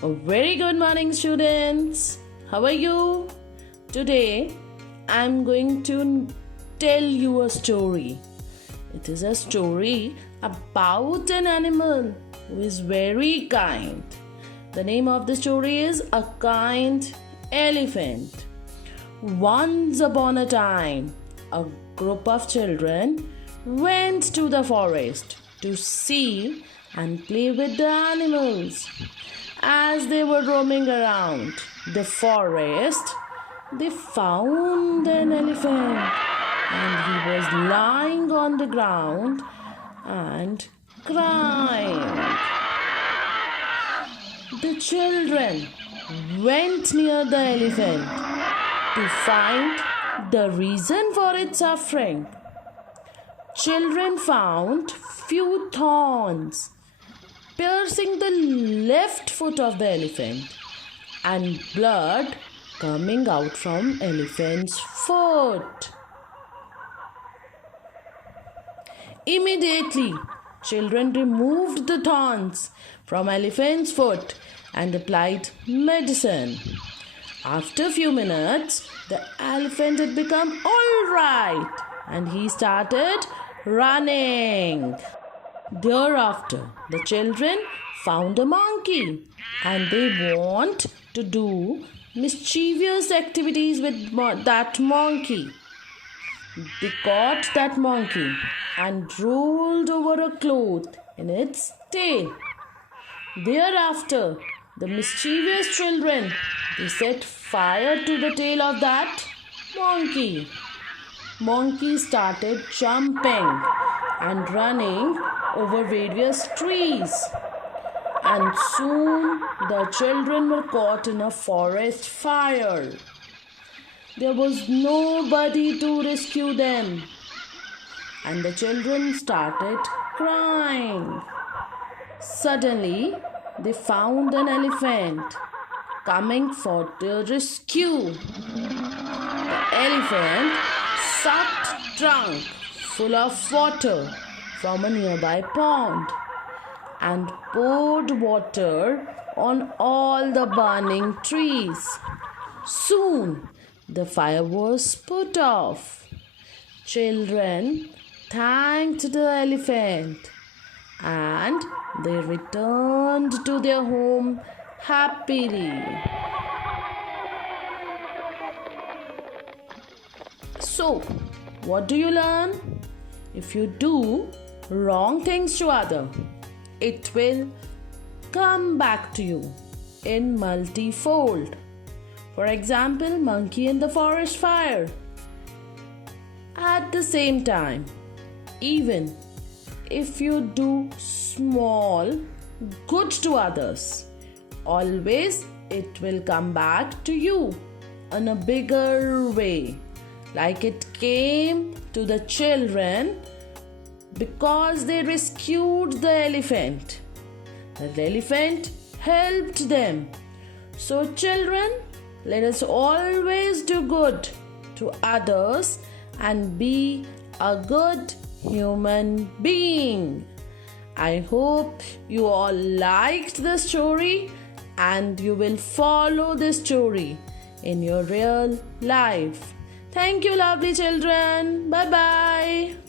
A very good morning, students. How are you? Today, I'm going to tell you a story. It is a story about an animal who is very kind. The name of the story is A Kind Elephant. Once upon a time, a group of children went to the forest to see and play with the animals. As they were roaming around the forest, they found an elephant, and he was lying on the ground and crying. The children went near the elephant to find the reason for its suffering. Children found few thorns piercing the left foot of the elephant and blood coming out from elephant's foot. Immediately, children removed the thorns from elephant's foot and applied medicine. After a few minutes, the elephant had become all right and he started running. Thereafter, the children found a monkey and they want to do mischievous activities with that monkey. They caught that monkey and rolled over a cloth in its tail. Thereafter, the mischievous children, they set fire to the tail of that monkey. Monkey started jumping and running over various trees, and soon the children were caught in a forest fire. There was nobody to rescue them, and the children started crying. Suddenly, they found an elephant coming for the rescue. The elephant sucked trunk full of water from a nearby pond and poured water on all the burning trees. Soon the fire was put off. Children thanked the elephant and they returned to their home happily. So, what do you learn? If you do wrong things to others, it will come back to you in multifold. For example, monkey in the forest fire. At the same time, even if you do small good to others, always it will come back to you in a bigger way, like it came to the children because they rescued the elephant. The elephant helped them. So children, let us always do good to others and be a good human being. I hope you all liked the story and you will follow this story in your real life. Thank you, lovely children. Bye-bye.